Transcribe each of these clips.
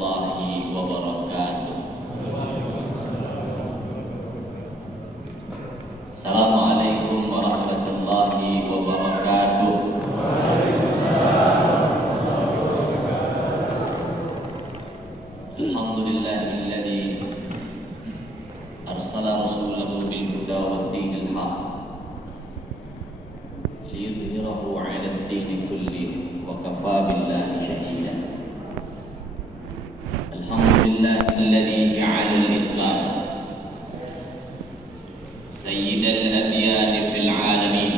warahmatullahi wabarakatuh. Assalamualaikum warahmatullahi wabarakatuh. Alhamdulillahilladzi arsala rasulahu bil huda wad dinil haq liyudhhirahu 'ala ad-din kullihi wa kafaa billahi shahida. Alhamdulillahilladzi ja'ala al-islam sayyidal adyan fil 'alamin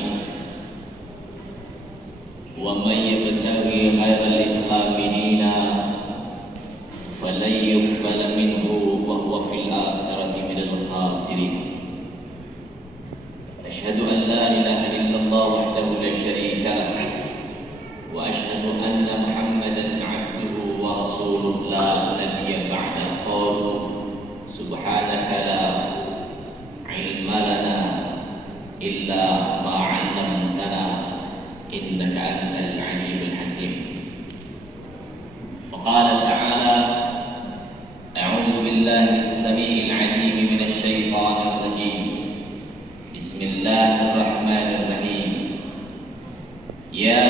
wa man yabtaghi ghayra al-islam dinan falan yuqbala minhu wa huwa fil akhirati minal khasirin. Asyhadu an la ilaha illallah wahdahu la syarika lah wa asyhadu anna Muhammadan 'abduhu wa rasuluhu la nabiyya ba'da. Qul subhanaka la ilma lana illa ma 'allamtana innaka antal 'alimul hakim. Faqala ta'ala a'udzu billahi as-sami'il 'alim minasy syaithanir rajim. Bismillahirrahmanirrahim. Ya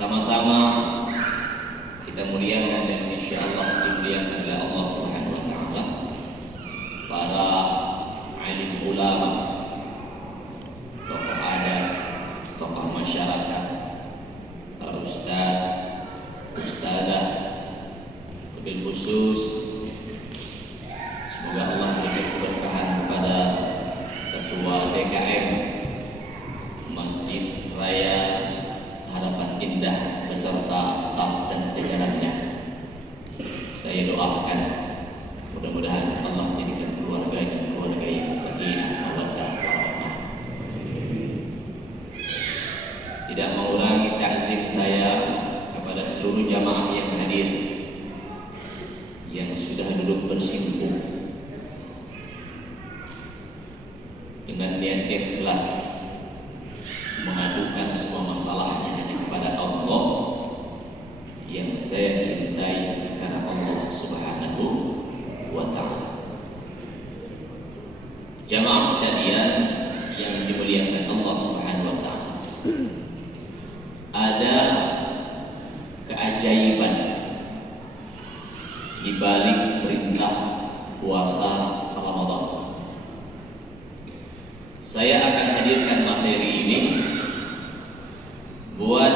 sama-sama kita muliakan dan insyaallah dimuliakan oleh Allah Subhanahu wa taala para alim ulama, tokoh adat, tokoh masyarakat, para ustaz, ustadzah, wabil khusus semoga Allah memberi keberkahan kepada ketua DKM Masjid Raya Harapan Indah beserta staf dan jajarannya. Saya doakan mudah-mudahan Allah jadikan keluarganya keluarga yang sakinah, mawaddah, warahmah. Tidak mengurangi takzim saya kepada seluruh jamaah yang hadir, yang sudah duduk bersimpuh dengan niat ikhlas mengadukan semua masalahnya hanya kepada Allah yang saya cintai karena Allah Subhanahu wa ta'ala. Jamaah sekalian yang dimuliakan Allah Subhanahu wa ta'ala, ada keajaiban di balik perintah puasa Ramadan. Saya akan hadirkan materi ini buat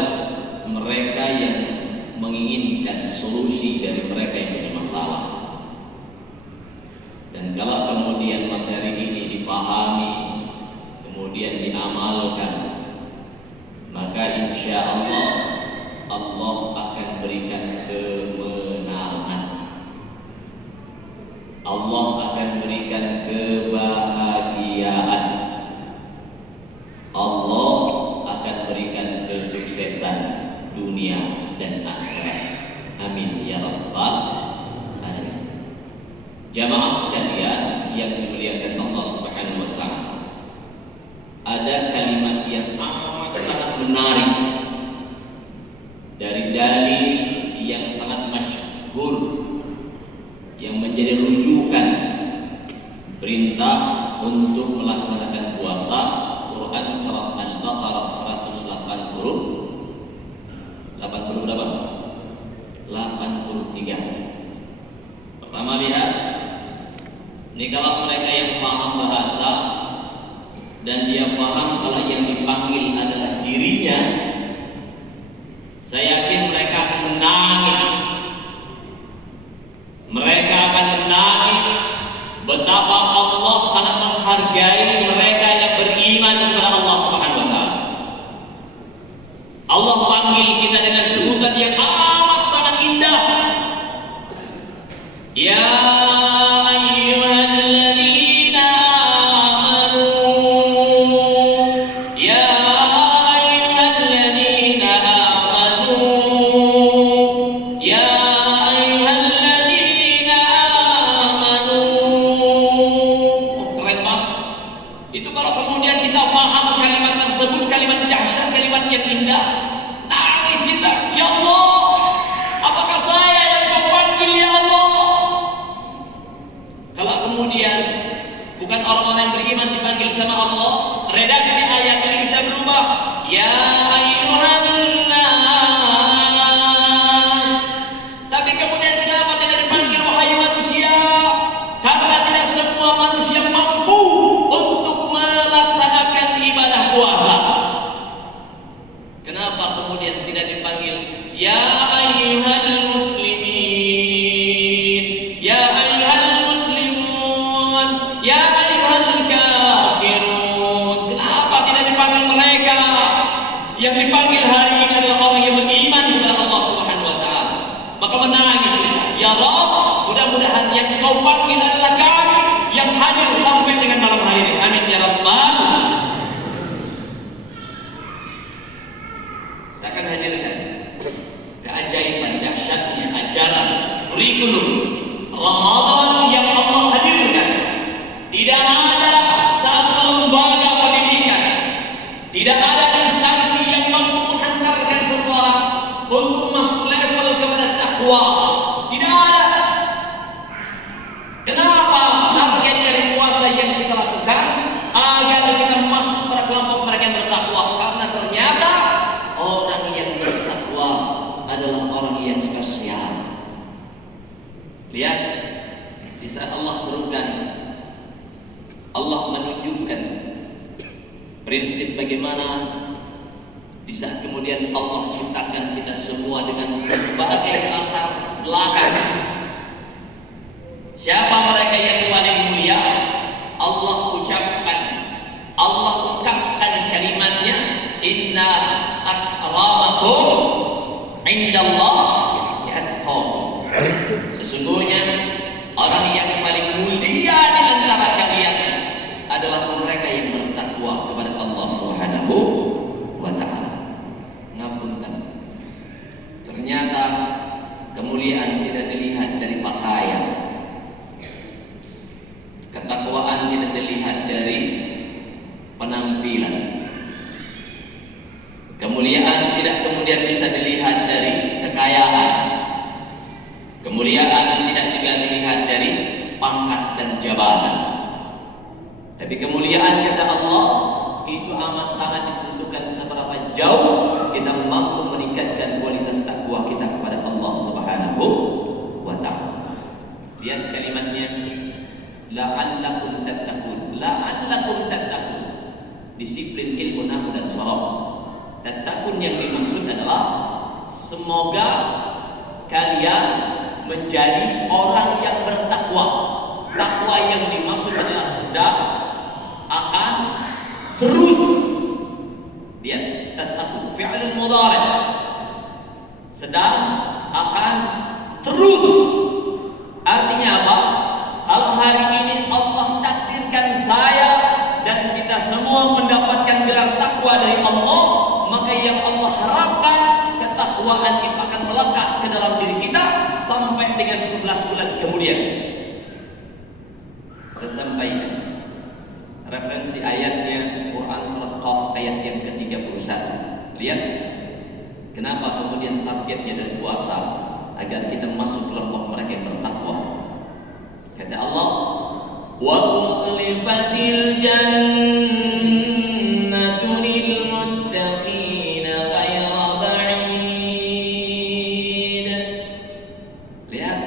mereka yang menginginkan solusi dari mereka yang punya masalah. Dan kalau kemudian materi ini difahami, kemudian diamalkan insya Allah Allah akan berikan kemenangan. Allah akan berikan kebahagiaan. Allah akan berikan kesuksesan dunia dan akhirat. Amin ya rabbal alamin. Jamaah sekalian yang dimuliakan Allah Subhanahu wa taala, ada kalimat yang amat sangat menarik dari dalil yang sangat masyhur yang menjadi rujukan perintah untuk melaksanakan puasa. Quran surat Al-Baqarah 180 berapa? 83. Pertama lihat, ini kalau mereka yang paham bahasa dan dia paham kalau yang dipanggil adalah dirinya, saya yakin mereka akan menangis. Mereka akan menangis betapa Allah sangat menghargai mereka yang beriman kepada Allah Subhanahu wa taala. Allah panggil kita dengan sebutan yang amat sangat indah. Ya prinsip bagaimana di saat kemudian Allah ciptakan kita semua dengan berbagai latar belakang. Siapa mereka yang paling mulia? Allah ucapkan, Allah ungkapkan kalimatnya, inna akramakum indallah yatqakum. Sesungguhnya orang yang paling mulia di antara kalian adalah mereka yang bertakwa kepada Allah Subhanahu wa taala. Ngapunten. Ternyata kemuliaan tidak dilihat dari pakaian. Ketakwaan tidak dilihat dari penampilan. Kemuliaan tidak kemudian bisa dilihat dari kekayaan. Kemuliaan tidak juga dilihat dari pangkat dan jabatan. Tapi kemuliaan kata Allah itu amat sangat ditentukan seberapa jauh kita mampu meningkatkan kualitas takwa kita kepada Allah Subhanahu wa taala. Lihat kalimatnya, la'allakum tattaqun. La'allakum tattaqun. Disiplin ilmu nahwu dan sharaf. Tattaqun yang dimaksud adalah semoga kalian menjadi orang yang bertakwa. Takwa yang dimaksud adalah sedang akan terus dia tattaqun fi'il mudhari semua mendapatkan gelar takwa dari Allah, maka yang Allah harapkan ketakwaan itu akan melekat ke dalam diri kita sampai dengan 11 bulan kemudian. Saya sampaikan referensi ayatnya Quran surat Qaf ayat yang ke-31. Lihat kenapa kemudian targetnya dari puasa agar kita masuk kelompok mereka yang bertakwa. Kata Allah, wa uzlifatil jannatu lil muttaqina ghayra ba'id. Lihat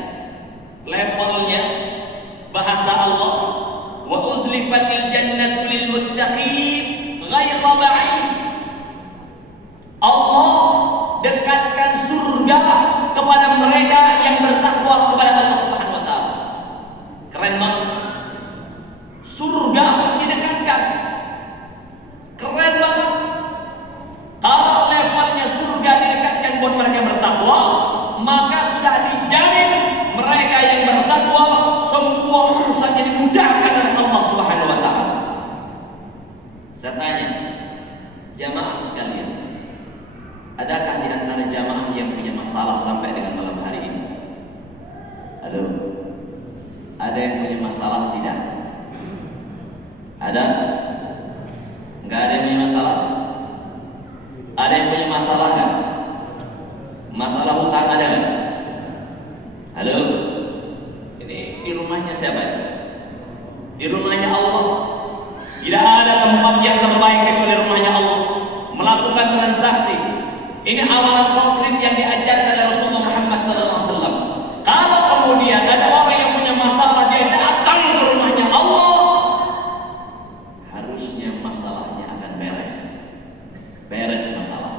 levelnya bahasa Allah, wa uzlifatil jannatu lil muttaqin ghayra ba'id. Allah dekatkan surga kepada mereka yang bertakwa kepada Allah Subhanahu wa taala. Keren banget. Surga didekatkan. Keren banget. Kalau levelnya surga didekatkan buat mereka yang bertakwa, maka sudah dijamin mereka yang bertakwa semua urusannya dimudahkan oleh Allah Subhanahu wa taala. Saya tanya, jamaah sekalian, adakah di antara jamaah yang punya masalah sampai dengan malam hari ini? Aduh, ada yang punya masalah tidak? Ada? Enggak ada yang punya masalah? Ada yang punya masalah kan? Masalah hutang ada kan? Halo? Ini di rumahnya siapa ya? Di rumahnya Allah. Tidak ada tempat yang terbaik kecuali rumahnya Allah. Melakukan transaksi. Ini amalan konkret yang diajarkan oleh Rasulullah Muhammad SAW. Kalau kemudian ada orang yang punya masalah, dia datang ke rumahnya Allah, harusnya masalahnya akan beres masalah.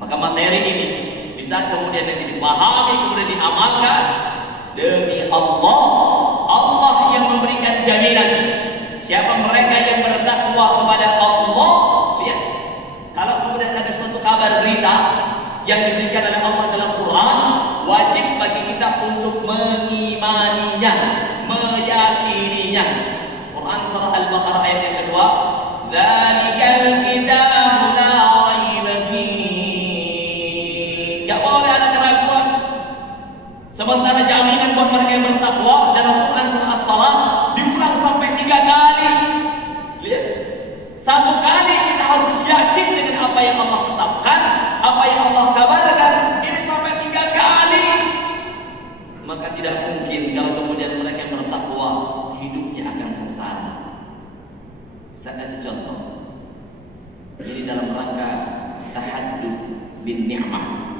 Maka materi ini bisa kemudian dipahami, kemudian diamalkan demi Allah. Allah yang memberikan jaminan. Siapa mereka yang bertakwa kepada Allah? Lihat, kalau kemudian ada suatu kabar berita yang diberikan oleh Allah dalam Quran, wajib bagi kita untuk mengimaninya, meyakininya. Quran surah Al-Baqarah ayat yang kedua, "Dzalikal kitabu la raiba fihi." Enggak boleh ada keraguan. Sementara jaminan buat mereka yang bertakwa dalam Quran surah At-Talaq diulang sampai 3 kali. Lihat. Satu kali kita harus yakin dengan apa yang Allah tetapkan, apa yang Allah kabarkan. Ini sampai 3 kali. Maka tidak mungkin kalau kemudian mereka yang bertakwa hidupnya akan sengsara. Saya kasih contoh. Jadi dalam rangka tahadduts bin ni'mah,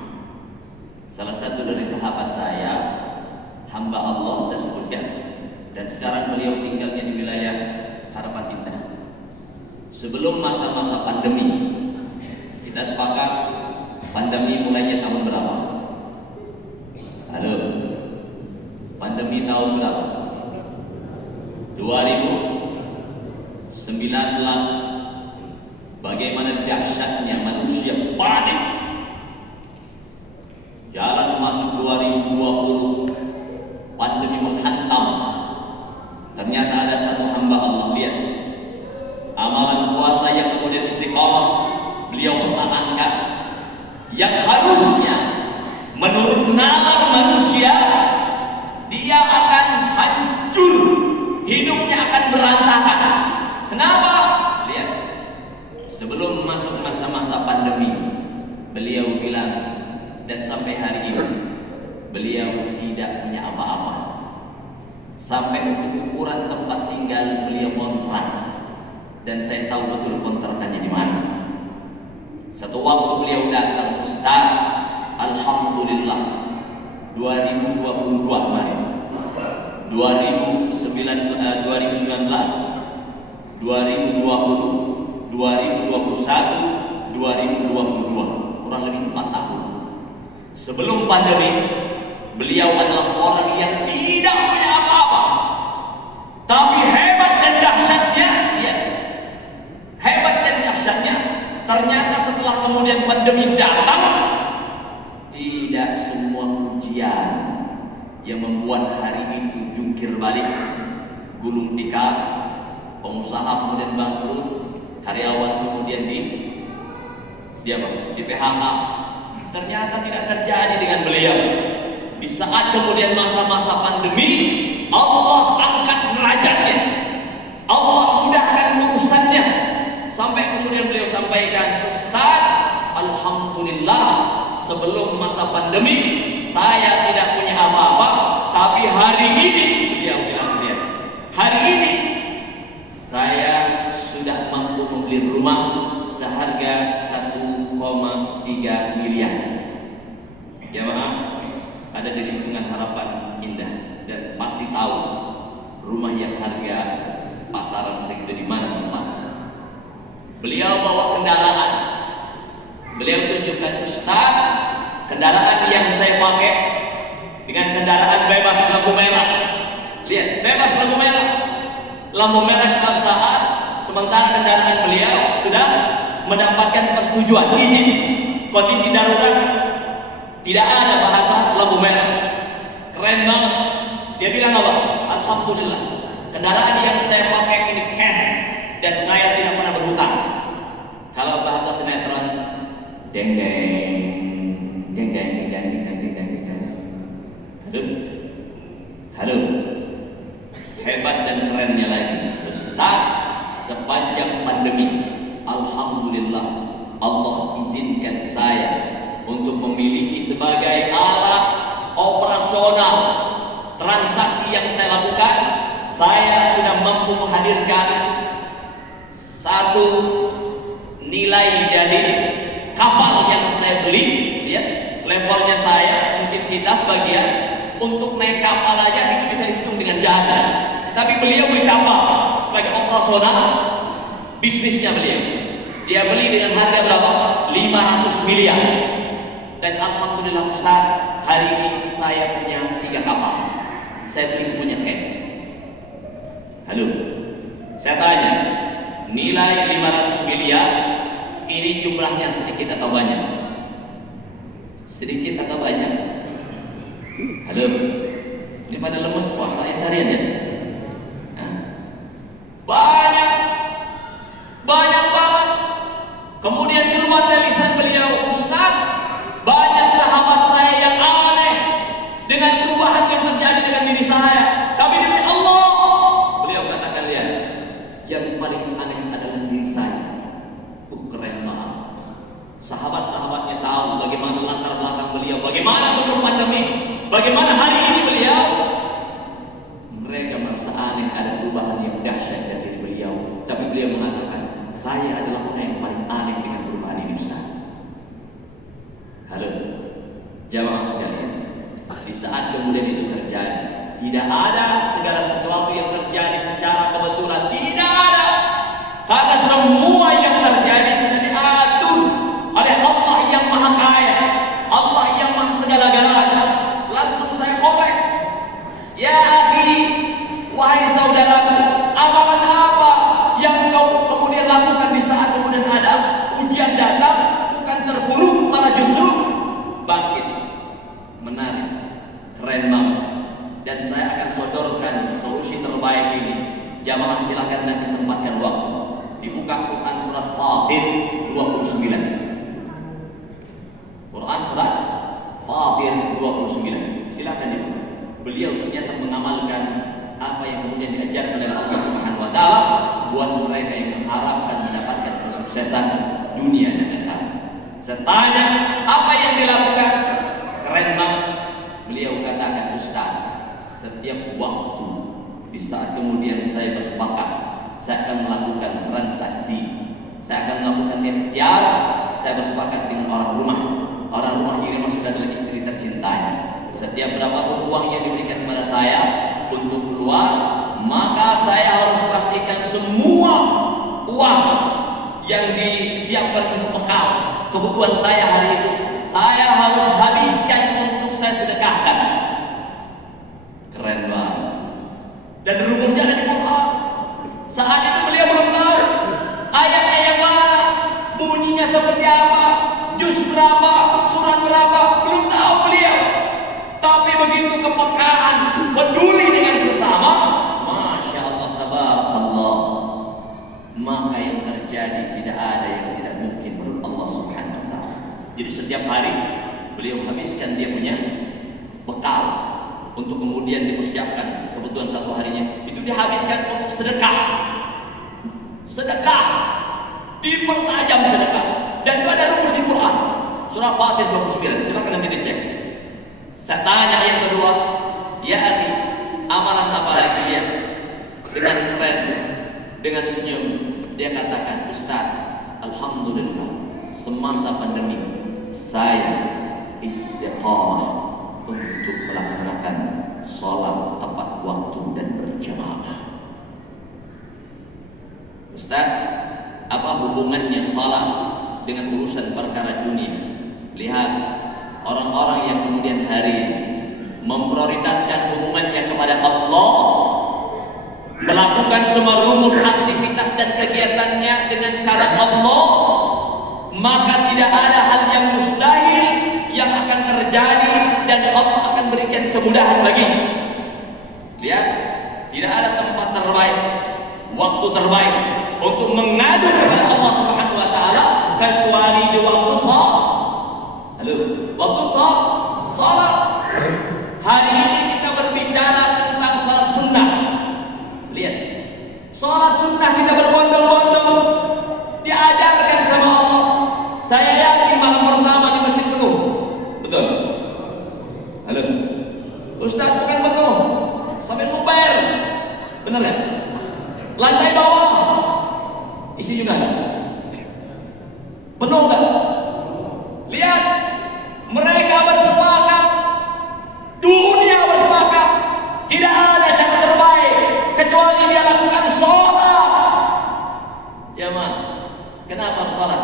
salah satu dari sahabat saya, hamba Allah saya sebutkan, dan sekarang beliau tinggalnya di wilayah Harapan Indah. Sebelum masa-masa pandemi, kita sepakat pandemi mulainya tahun berapa? Halo, pandemi tahun berapa? 2019. Bagaimana dahsyatnya manusia panik. Jalan masuk 2020, pandemi menghantam. Ternyata ada satu hamba Allah, lihat, amalan puasa yang kemudian istiqamah beliau pertahankan, yang harusnya menurut nalar manusia dia akan hancur, hidupnya akan berantakan. Kenapa? Lihat, sebelum masuk masa-masa pandemi, beliau bilang, dan sampai hari ini beliau tidak punya apa-apa. Sampai untuk ukuran tempat tinggal beliau kontrak, dan saya tahu betul kontrakannya di mana. Satu waktu beliau datang, Ustaz, alhamdulillah 2022 kemarin, 2019, 2020, 2021, 2022, kurang lebih 4 tahun. Sebelum pandemi, beliau adalah orang yang tidak punya apa-apa. Tapi hebat dan dahsyatnya, ya, hebat dan dahsyatnya, ternyata setelah kemudian pandemi datang, tidak semua ujian yang membuat hari itu jungkir balik, gulung tikar, pengusaha kemudian bangkrut, karyawan kemudian di apa? Di PHK. Ternyata tidak terjadi dengan beliau. Di saat kemudian masa-masa pandemi, Allah angkat derajatnya, Allah mudahkan urusannya, sampai kemudian beliau sampaikan, Ustaz, alhamdulillah, sebelum masa pandemi saya tidak punya apa-apa, tapi hari ini, dia bilang, hari ini saya sudah mampu membeli rumah seharga 1,3 miliar. Jamaah, ada di lingkungan Harapan Indah dan pasti tahu rumah yang harga pasaran segitu di mana tempatnya. Beliau bawa kendaraan, beliau tunjukkan, Ustaz, kendaraan yang saya pakai dengan kendaraan bebas lampu merah. Lihat, bebas lampu merah. Lampu merah kita harus tahan, sementara kendaraan beliau sudah mendapatkan persetujuan, izin, kondisi darurat. Tidak ada bahasa lampu merah. Keren banget. Dia bilang apa? Alhamdulillah, kendaraan yang saya pakai ini cash dan saya tidak pernah berhutang. Kalau bahasa sinetron, deng deng deng deng deng deng deng deng deng deng. Halo. Hebat dan kerennya lagi, Ustaz, sepanjang pandemi, alhamdulillah, Allah izinkan saya untuk memiliki sebagai alat operasional transaksi yang saya lakukan. Saya sudah mampu menghadirkan satu nilai dari kapal yang saya beli, ya, levelnya saya, mungkin kita sebagian untuk naik kapal aja itu bisa dihitung dengan janda. Tapi beliau beli kapal sebagai operasional bisnisnya beliau. Dia beli dengan harga berapa? 500 miliar. Dan alhamdulillah Ustaz, hari ini saya punya 3 kapal. Saya beli semuanya cash. Halo, saya tanya, nilai 500 miliar ini jumlahnya sedikit atau banyak? Sedikit atau banyak? Halo, ini pada lemes puasanya seharian ya? Banyak banget. Kemudian keluar dari lisan beliau, Ustaz, banyak sahabat saya yang aneh dengan perubahan yang terjadi dengan diri saya. Tapi demi Allah, beliau katakan, lihat, yang paling aneh adalah diri saya. Keren banget. Sahabat-sahabatnya tahu bagaimana latar belakang beliau, bagaimana sebelum pandemi, bagaimana hari ini beliau. Mereka merasa aneh, ada perubahan yang dahsyat dari beliau. Tapi beliau mengatakan, saya adalah orang yang paling aneh dengan perubahan ini, Ustaz. Halo, jamaah sekalian, di saat kemudian itu terjadi, tidak ada segala sesuatu yang terjadi secara kebetulan, tidak ada. Karena semua yang terjadi sudah diatur oleh Allah yang Maha Kaya, Allah yang Maha Segala-galanya. Langsung saya korek, ya akhi, wahai saudaraku, amalan apa yang kau kemudian lakukan di saat kemudian ada ujian datang, bukan terpuruk, malah justru bangkit, menarik, keren banget. Dan saya akan sodorkan solusi terbaik ini. Jamaah silahkan nanti sempatkan waktu, dibuka Quran surat Fatir 29. Quran surat Fatir 29. Silahkan dibuka. Beliau ternyata mengamalkan apa yang kemudian diajarkan oleh Allah Subhanahu wa taala buat mereka yang mengharapkan mendapatkan kesuksesan dunia dan akhirat. Saya tanya, apa yang dilakukan? Keren banget. Beliau katakan, Ustaz, setiap waktu di saat kemudian saya bersepakat, saya akan melakukan transaksi, saya akan melakukan ikhtiar, saya bersepakat dengan orang rumah. Orang rumah ini maksudnya adalah istri tercintanya. Setiap berapapun uang yang diberikan kepada saya untuk keluar, maka saya harus pastikan semua uang yang disiapkan untuk bekal kebutuhan saya hari itu, saya harus habiskan untuk saya sedekahkan. Keren banget. Dan rumusnya ada di Quran. Saat itu beliau belum tahu ayatnya yang mana, bunyinya seperti apa, juz berapa, surat berapa, belum tahu beliau. Tapi begitu kepekaan, peduli dengan sesama, Masya Allah, tabarakallah, maka yang terjadi terjadi, tidak ada yang tidak mungkin menurut Allah Subhanahu wa taala. Jadi setiap hari beliau habiskan dia punya bekal untuk kemudian dipersiapkan kebutuhan satu harinya. Itu dihabiskan untuk sedekah. Sedekah, dipertajam sedekah. Dan itu ada rumus di Quran. Surah Fatir 29. Silakan nanti dicek. Saya tanya yang kedua, ya akhi, amalan apa lagi ya? Dengan keren, dengan senyum, dia katakan, Ustaz, alhamdulillah, semasa pandemi saya istiqamah untuk melaksanakan sholat tepat waktu dan berjamaah. Ustaz, apa hubungannya sholat dengan urusan perkara dunia? Lihat orang-orang yang kemudian hari ini memprioritaskan hubungannya kepada Allah, melakukan semua rumus aktivitas dan kegiatannya dengan cara Allah, maka tidak ada hal yang mustahil yang akan terjadi dan Allah akan berikan kemudahan baginya. Lihat, tidak ada tempat terbaik, waktu terbaik untuk mengadu kepada Allah Subhanahu wa taala kecuali di waktu salat. Halo, waktu salat. Hari ini kita berbicara tentang salat sunnah. Lihat, salat sunnah kita berbondong-bondong diajarkan sama Allah. Saya yakin malam pertama di masjid penuh. Betul? Halo, Ustaz, bukan penuh sampai luber. Benar ya? Lantai bawah isi juga penuh enggak? Lihat, mereka bersepakat, dunia bersepakat, tidak ada cara terbaik kecuali dia lakukan sholat. Ya ma, kenapa harus sholat?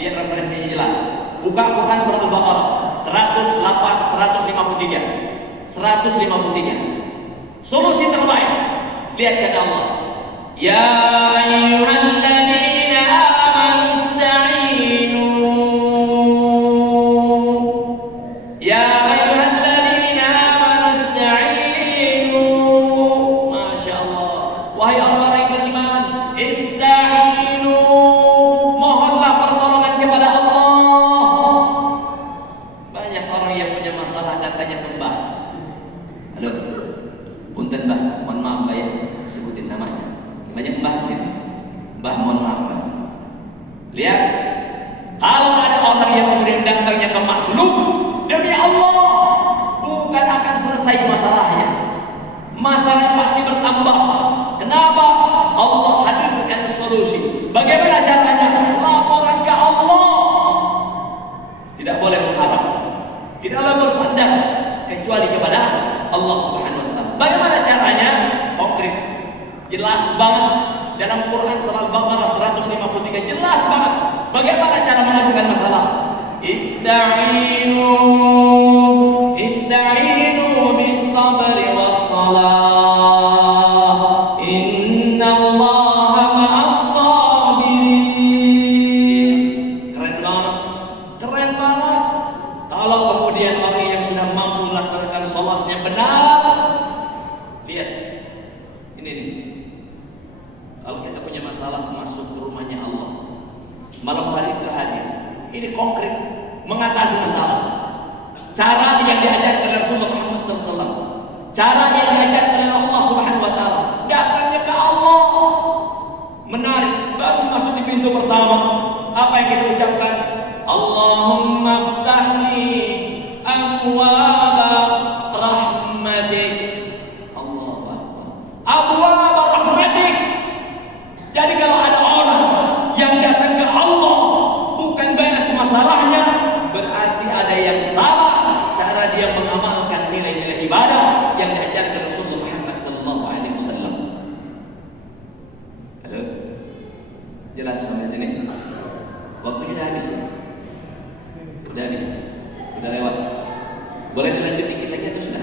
Lihat referensinya jelas. Bukan surat Al-Baqarah 153. Solusi terbaik. Lihat kata Allah, ya ayyuhalladzina amanu ista'inu. Ya ayyuhalladzina amanu ista'inu. Masya Allah. Wahai orang-orang yang beriman, ista'inu, mohonlah pertolongan kepada Allah. Banyak orang yang punya masalah datanya ke Mbah. Halo, punten Mbah, mohon maaf Mbah ya, sebutin namanya. Banyak Mbah di sini. Mbah, mohon maaf Mbah. Lihat, kalau ada orang yang kemudian datangnya ke makhluk, demi Allah, bukan akan selesai masalahnya. Masalah pasti bertambah. Kenapa? Allah hadirkan solusi. Bagaimana caranya? Laporan ke Allah. Tidak boleh mengharap, tidak boleh bersandar kecuali kepada Allah Subhanahu wa taala. Bagaimana caranya? Konkret, jelas banget dalam Quran surah Al-Baqarah 153, jelas banget bagaimana cara mengadukan masalah. Ista'inu bis sabri was salah, innallaha ma'as sabirin. Keren banget. Kalau kemudian orang yang sudah mampu melaksanakan sholatnya benar, lihat ini nih. Kalau kita punya masalah, masuk ke rumahnya Allah, malam hari sudah hadir. Ini konkret mengatasi masalah. Cara yang diajarkan Rasulullah Muhammad SAW, cara yang diajarkan oleh Allah Subhanahu wa taala, datangnya ke Allah. Menarik, baru masuk di pintu pertama, apa yang kita ucapkan? Allahumma ftahli abwaaba rahmatik. Allahu Akbar. Abwaaba rahmatik. Jadi kalau ada orang yang datang ke Allah bukan beres masalahnya, berarti ada yang salah cara dia mengamalkan nilai-nilai ibadah yang diajarkan Rasulullah Muhammad SAW. Halo, jelas sampai sini? Waktunya sudah habis ya? Sudah habis, sudah lewat. Boleh dilanjut dikit lagi atau sudah?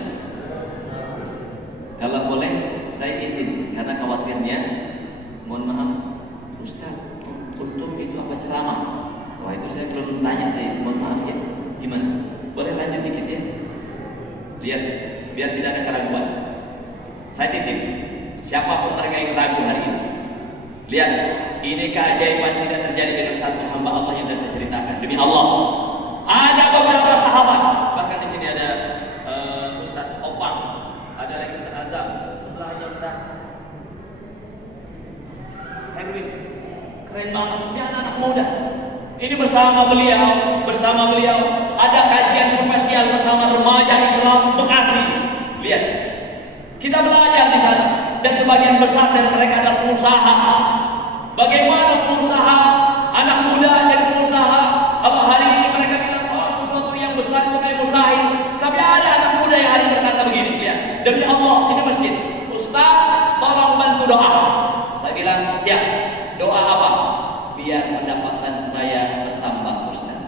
Kalau boleh, saya izin karena khawatirnya. Mohon maaf, Ustaz, untung itu apa ceramah? Wah, itu saya belum tanya tadi. Mohon maaf ya. Gimana? Boleh lanjut dikit ya? Lihat, biar tidak ada keraguan. Saya titip, siapapun mereka yang ragu hari ini, Lihat, ini keajaiban tidak terjadi dengan satu hamba Allah yang saya ceritakan. Demi Allah, ada beberapa sahabat. Bahkan di sini ada Ustaz Opang, ada lagi Ustaz Azam, sebelahnya Ustaz Erwin. Keren banget, ini anak-anak muda. Ini bersama beliau ada kajian spesial bersama remaja Islam Bekasi. Lihat, kita belajar di sana dan sebagian besar dari mereka adalah pengusaha. Bagaimana pengusaha anak muda jadi pengusaha? Kalau hari ini mereka bilang sesuatu yang besar itu kayak mustahil, tapi ada anak muda yang hari ini berkata begini, lihat, demi Allah ini masjid, Ustaz tolong bantu doa. Saya bilang siap. Doa apa? Biar pendapatan saya bertambah, Ustaz.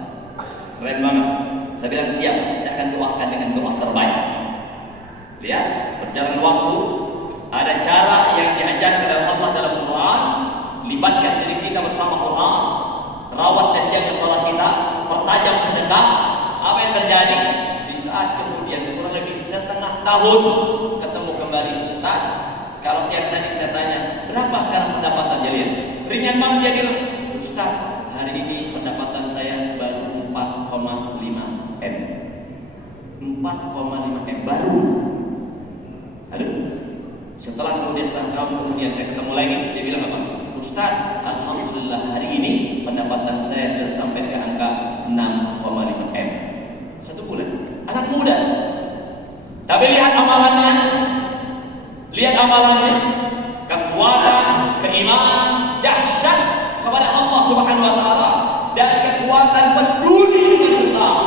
Keren banget. Saya bilang siap, saya akan doakan dengan doa terbaik. Lihat, berjalan waktu, ada cara yang diajarkan oleh Allah dalam Quran. Libatkan diri kita bersama Quran, rawat dan jaga sholat kita, pertajam sedekah. Apa yang terjadi? Di saat kemudian kurang lebih setengah tahun ketemu kembali Ustaz. Kalau yang tadi saya tanya, berapa sekarang pendapatan kalian? Ringan banget dia bilang, Ustaz, hari ini pendapatan saya baru 4,5 M. 4,5 M baru. Aduh. Setelah kemudian setengah tahun kemudian saya ketemu lagi, dia bilang apa? Ustaz, alhamdulillah hari ini pendapatan saya sudah sampai ke angka 6,5 M. 1 bulan. Anak muda. Tapi lihat amalannya. Lihat amalannya. Kekuatan, keimanan, dahsyat kepada Allah Subhanahu wa taala dan kekuatan peduli dengan sesama.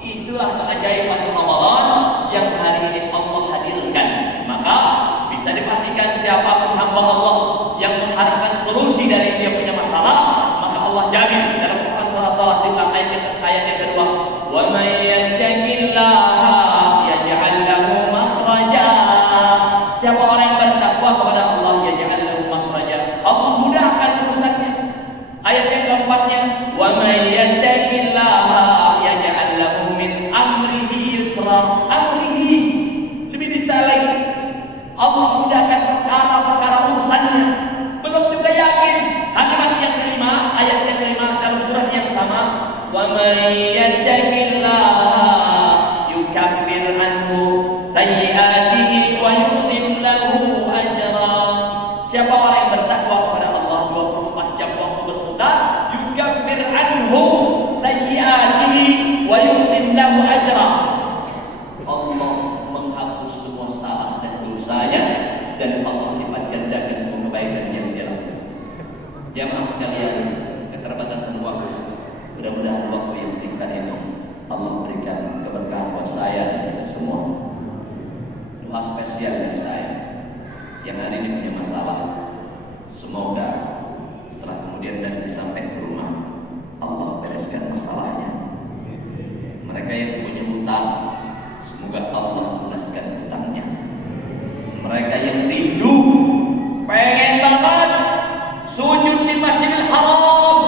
Itulah keajaiban Ramadan yang hari ini Allah hadirkan. Maka bisa dipastikan siapapun hamba Allah yang mengharapkan solusi dari dia punya masalah, maka Allah jamin dalam Quran surah Taha ayat yang kedua, wa may yattaqillaha yaj'al lahu makhraja. Siapa orang yang bertakwa kepada Allah, yaj'al lahu makhraja, Allah mudahkan urusannya. Ayat yang keempatnya, wa may yattaqillaha yaj'al lahu min amrihi yusra. Amrihi lebih detail lagi, Allah mudahkan perkara-perkara urusannya. Belum juga yakin. Kalimat yang kelima, ayat yang kelima dalam surat yang sama, wa may yattaqillaha yukaffir anhu sayyi'atihi wa yu'tim lahu ajra. Siapa orang yang bertakwa kepada Allah 24 jam waktu berputar, yukaffir anhu sayyi'atihi wa yu'tim lahu ajra. Allah menghapus semua salah dan dosanya dan Allah lipat gandakan semua kebaikan yang dia lakukan. Jamaah sekalian, keterbatasan waktu, mudah-mudahan waktu yang singkat ini Allah berikan keberkahan buat saya dan kita semua. Doa spesial dari saya yang hari ini punya masalah, semoga setelah kemudian nanti sampai ke rumah Allah bereskan masalahnya. Mereka yang punya hutang, semoga Allah lunaskan hutangnya. Mereka yang rindu, pengen banget sujud di Masjidil Haram,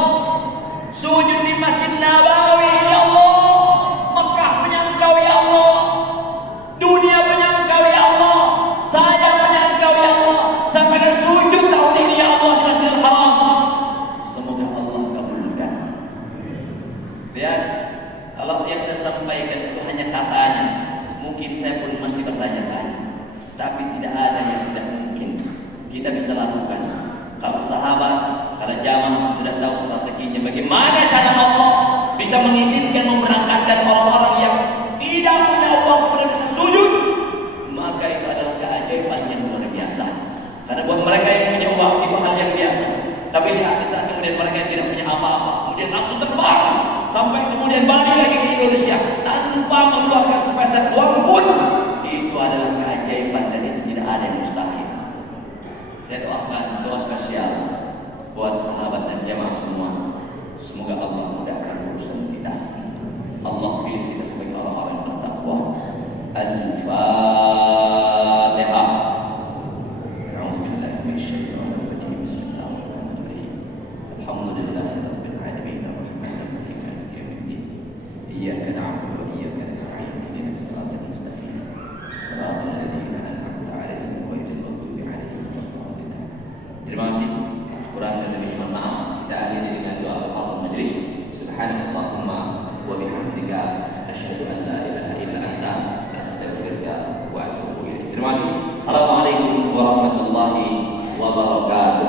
sujud di Masjid Nabawi, ya Allah, Mekah punya Engkau ya Allah, dunia punya Engkau ya Allah, saya punya Engkau ya Allah, saya pengen sujud tahun ini ya Allah di Masjidil Haram. Semoga Allah kabulkan. Lihat, kalau yang saya sampaikan itu hanya katanya, mungkin saya pun masih bertanya-tanya. Tapi tidak ada yang tidak mungkin kita bisa lakukan. Kalau sahabat, kalau jamaah sudah tahu strateginya, bagaimana cara Allah bisa mengizinkan memberangkatkan orang-orang yang tidak punya uang untuk bisa sujud, maka itu adalah keajaiban yang luar biasa. Karena buat mereka yang punya uang itu hal yang biasa. Tapi lihat di saat kemudian mereka yang tidak punya apa-apa, kemudian langsung terbang sampai kemudian balik lagi ke Indonesia tanpa mengeluarkan sepeser uang pun, itu adalah keajaiban dan itu tidak ada yang mustahil. Saya doakan doa spesial buat sahabat dan jamaah semua. Semoga Allah mudahkan urusan kita. Allah pilih kita sebagai orang-orang yang bertakwa. Al-Fatihah. A'udzubillahi minasyaitonir rajim. Bismillahirrahmanirrahim. Alhamdulillahirabbil alamin. Arrahmanirrahim. Maliki yaumiddin. Iyyaka na'budu wa iyyaka nasta'in. Ihdinas siratal mustaqim. Siratal ladzina an'amta 'alaihim ghairil maghdubi 'alaihim waladdallin. Terima kasih. warahmatullahi wabarakatuh.